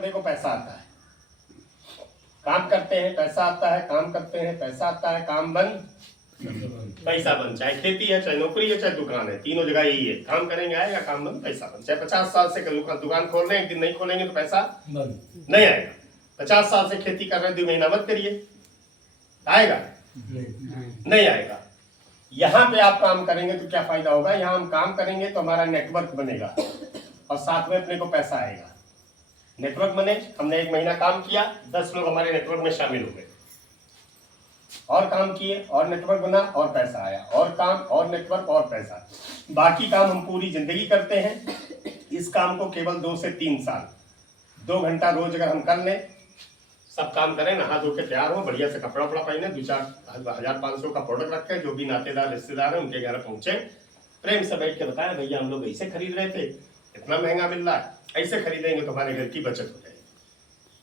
अपने को पैसा आता है, काम करते हैं पैसा आता है, काम करते हैं पैसा आता है, काम बंद पैसा बंद। चाहे खेती है, चाहे नौकरी है, चाहे दुकान है, तीनों जगह यही है, काम करेंगे आएगा, काम बंद पैसा बंद। चाहे 50 साल से दुकान खोल रहे हैं, एक दिन नहीं खोलेंगे तो पैसा नहीं आएगा। 50 साल से खेती कर रहे हैं, 2 महीना मत करिए, आएगा नहीं आएगा। यहाँ पे आप काम करेंगे तो क्या फायदा होगा, यहाँ हम काम करेंगे तो हमारा नेटवर्क बनेगा और साथ में अपने को पैसा आएगा। नेटवर्क बने, हमने 1 महीना काम किया, 10 लोग हमारे नेटवर्क में शामिल हो गए, और काम किए और नेटवर्क बना और पैसा आया, और काम और नेटवर्क और पैसा। बाकी काम हम पूरी जिंदगी करते हैं, इस काम को केवल 2 से 3 साल 2 घंटा रोज अगर हम कर लें, सब काम करें, नहा धो के तैयार हो, बढ़िया से कपड़ा वपड़ा पहने, 2-4 का प्रोडक्ट रखे, जो भी नातेदार रिश्तेदार है उनके घर पहुंचे, प्रेम से बैठ के बताएं भैया हम लोग ऐसे खरीद रहे थे, इतना महंगा मिल रहा है, ऐसे खरीदेंगे तो हमारे घर की बचत हो जाएगी।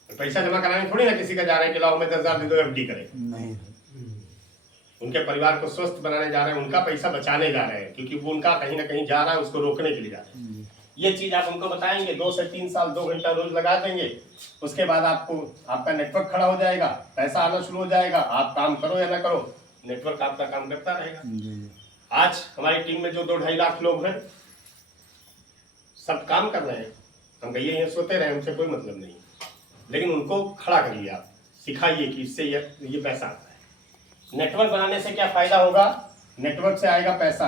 तो पैसा जमा कराने थोड़ी ना किसी का जा रहे हैं कि लाओ मैं 10,000 दे दो एफडी करें, नहीं। उनके परिवार को स्वस्थ बनाने जा रहे हैं, उनका पैसा बचाने जा रहे हैं, क्योंकि वो उनका कहीं ना कहीं जा रहा है, उसको रोकने के लिए जा रहे हैं। ये चीज आप उनको बताएंगे, 2 से 3 साल 2 घंटा रोज लगा देंगे, उसके बाद आपको आपका नेटवर्क खड़ा हो जाएगा, पैसा आना शुरू हो जाएगा। आप काम करो या ना करो, नेटवर्क आपका काम करता रहेगा। आज हमारी टीम में जो 2-2.5 लाख लोग हैं, सब काम कर रहे हैं, हम कहिए यहाँ सोते रहे, उनसे कोई मतलब नहीं, लेकिन उनको खड़ा करिए, आप सिखाइए कि इससे ये पैसा आता है। नेटवर्क बनाने से क्या फायदा होगा, नेटवर्क से आएगा पैसा।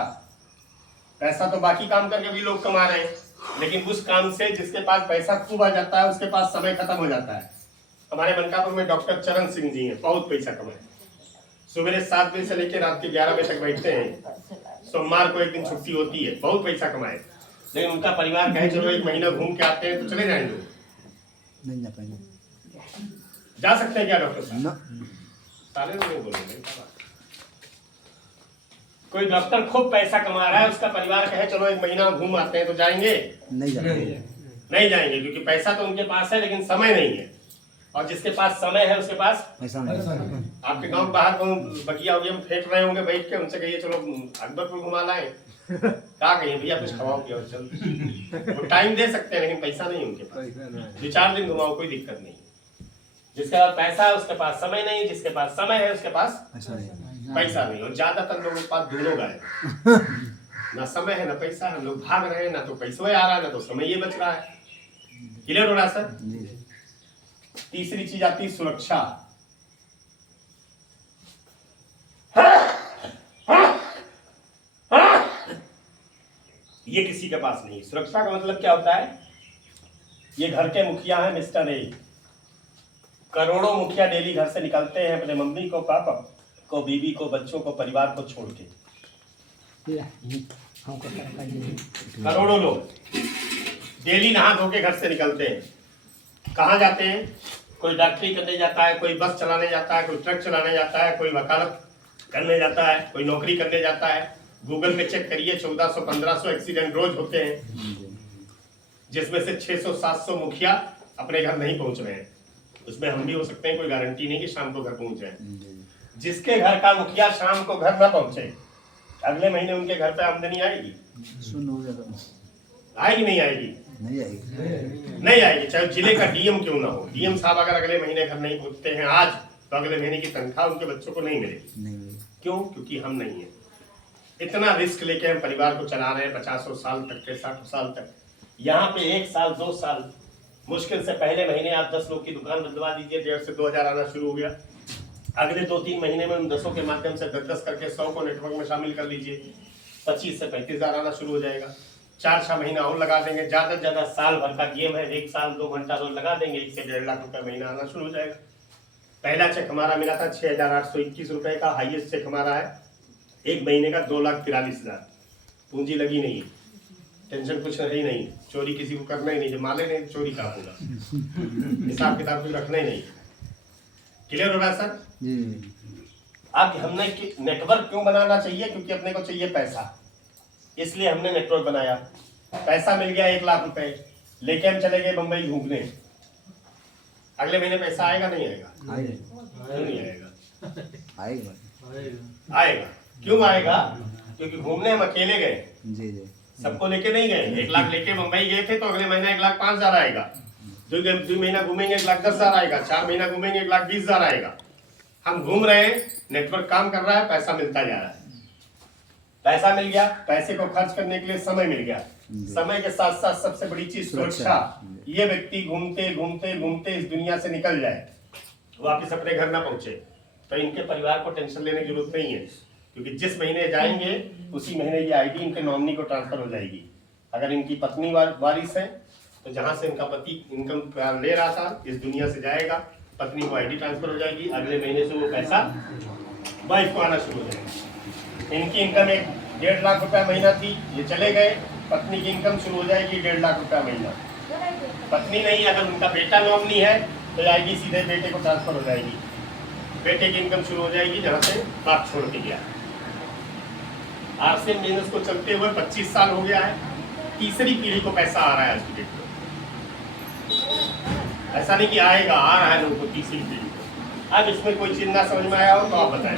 पैसा तो बाकी काम करके भी लोग कमा रहे हैं, लेकिन उस काम से जिसके पास पैसा खूब आ जाता है, उसके पास समय खत्म हो जाता है। हमारे मनकापुर में डॉक्टर चरण सिंह जी हैं, बहुत पैसा कमाए, सुबह 7 बजे से लेकर रात के 11 बजे तक बैठते हैं, सोमवार को एक दिन छुट्टी होती है, बहुत पैसा कमाए, लेकिन उनका परिवार कहे चलो 1 महीना घूम के आते हैं, तो चले जाएंगे, नहीं जा पाएंगे। जा सकते हैं क्या डॉक्टर साहब? साले नहीं बोलेंगे। कोई डॉक्टर खूब पैसा कमा रहा है, उसका परिवार कहे चलो 1 महीना घूम आते हैं, तो जाएंगे? नहीं जाएंगे, क्योंकि पैसा तो उनके पास है, लेकिन समय नहीं है, और जिसके पास समय है उसके पास पैसा नहीं। आपके गांव बाहर को बगिया वगिया में फेंक रहे होंगे बैठ के, उनसे कहिए चलो अकबरपुर घुमा लाए, क्या कहिए भैया कुछ खवाओ की, और चल वो टाइम दे सकते हैं, लेकिन पैसा नहीं उनके पास। 2-4 दिन घुमाओ, कोई दिक्कत नहीं। जिसके पास पैसा है उसके पास समय नहीं, जिसके पास समय है उसके पास पैसा नहीं। और ज्यादातर लोगों के पास दोनों गायब, ना समय है ना पैसा है, हम लोग भाग रहे हैं, ना तो पैसा आ रहा है ना तो समय ये बच रहा है। क्लियर हो रहा है सर? तीसरी चीज आती है सुरक्षा। ये किसी के पास नहीं। सुरक्षा का मतलब क्या होता है, ये घर के मुखिया है मिस्टर ए, करोड़ों मुखिया डेली घर से निकलते हैं अपने मम्मी को, पापा को, बीवी को, बच्चों को, परिवार को छोड़ के। करोड़ों लोग डेली नहा धो के घर से निकलते हैं। कहाँ जाते हैं? कोई डॉक्टरी करने जाता है, कोई बस चलाने जाता है, कोई ट्रक चलाने जाता है, कोई वकालत करने जाता है, कोई नौकरी करने जाता है। गूगल में चेक करिए, 1400-1500 एक्सीडेंट रोज होते हैं, जिसमें से 600-700 मुखिया अपने घर नहीं पहुंच रहे हैं। उसमें हम भी हो सकते हैं, कोई गारंटी नहीं कि शाम को घर पहुंच जाए। जिसके घर का मुखिया शाम को घर न पहुंचे, अगले महीने उनके घर पे आमदनी आएगी? आएगी नहीं आएगी? नहीं आएगी, चाहे जिले का डीएम क्यों ना हो। डीएम साहब अगर अगले महीने घर नहीं पहुंचते हैं आज, तो अगले महीने की तनख्वाह उनके बच्चों को नहीं मिलेगी। क्यों? क्योंकि हम नहीं है। इतना रिस्क लेके हम परिवार को चला रहे हैं 50 साल तक के, 60 साल तक। यहाँ पे 1 साल 2 साल मुश्किल से पहले महीने आप 10 लोग की दुकान बदलवा दीजिए, 1.5 से 2,000 आना शुरू हो गया। अगले 2-3 महीने में उन 10 के माध्यम से 10 करके 100 को नेटवर्क में शामिल कर लीजिए, 25 से 35,000 आना शुरू हो जाएगा। 4-6 महीना और लगा देंगे, ज्यादा से ज्यादा साल भर का गेम है, 1 साल 2 घंटा रोज लगा देंगे, 1 से 1.5 लाख रुपए महीना आना शुरू हो जाएगा। पहला चेक हमारा मिला था 6,821 रुपए का, हाईएस्ट चेक हमारा है 1 महीने का 2,43,000। पूंजी लगी नहीं, टेंशन कुछ है ही नहीं, चोरी किसी को करना ही नहीं, जो माले नहीं चोरी का होगा, हिसाब किताब कुछ रखना ही नहीं। क्लियर हो रहा है सर? आप हमने नेटवर्क क्यों बनाना चाहिए? क्योंकि अपने को चाहिए पैसा, इसलिए हमने नेटवर्क बनाया। पैसा मिल गया 1 लाख रुपए, लेके हम चले गए बंबई घूमने, अगले महीने पैसा आएगा नहीं आएगा? क्यों नहीं आएगा? आएगा। क्यों आएगा? क्योंकि घूमने हम अकेले गए, सबको लेके नहीं गए। 1 लाख लेके मुंबई गए थे, तो अगले महीना 1,05,000 आएगा। दो महीना घूमेंगे 1,10,000 आएगा, 4 महीना घूमेंगे 1,20,000 आएगा। हम घूम रहे हैं, नेटवर्क काम कर रहा है, पैसा मिलता जा रहा है। पैसा मिल गया, पैसे को खर्च करने के लिए समय मिल गया। समय के साथ साथ सबसे बड़ी चीज सुरक्षा। ये व्यक्ति घूमते घूमते घूमते इस दुनिया से निकल जाए, वापिस अपने घर ना पहुंचे, तो इनके परिवार को टेंशन लेने की जरूरत नहीं है, क्योंकि जिस महीने जाएंगे उसी महीने ये आईडी इनके नॉमिनी को ट्रांसफर हो जाएगी। अगर इनकी पत्नी वारिस है तो जहां से इनका पति इनकम ले रहा था इस दुनिया से जाएगा, पत्नी को आईडी ट्रांसफर हो जाएगी, अगले महीने से वो पैसा वाइफ को आना शुरू हो जाएगा। इनकी इनकम 1.5 लाख रुपया महीना थी, ये चले गए, पत्नी की इनकम शुरू हो जाएगी 1.5 लाख रुपया महीना। पत्नी नहीं, अगर उनका बेटा नॉमिनी है तो आएगी सीधे बेटे को ट्रांसफर हो जाएगी, बेटे की इनकम शुरू हो जाएगी जहाँ से बाप छोड़ के गया। आरसीएम बिजनेस को चलते हुए 25 साल हो गया है, तीसरी पीढ़ी को पैसा आ रहा है आज की डेट में। ऐसा नहीं कि आएगा, आ रहा है लोगों को तीसरी पीढ़ी को। अब इसमें कोई चीज ना समझ में आया हो तो आप बताएं।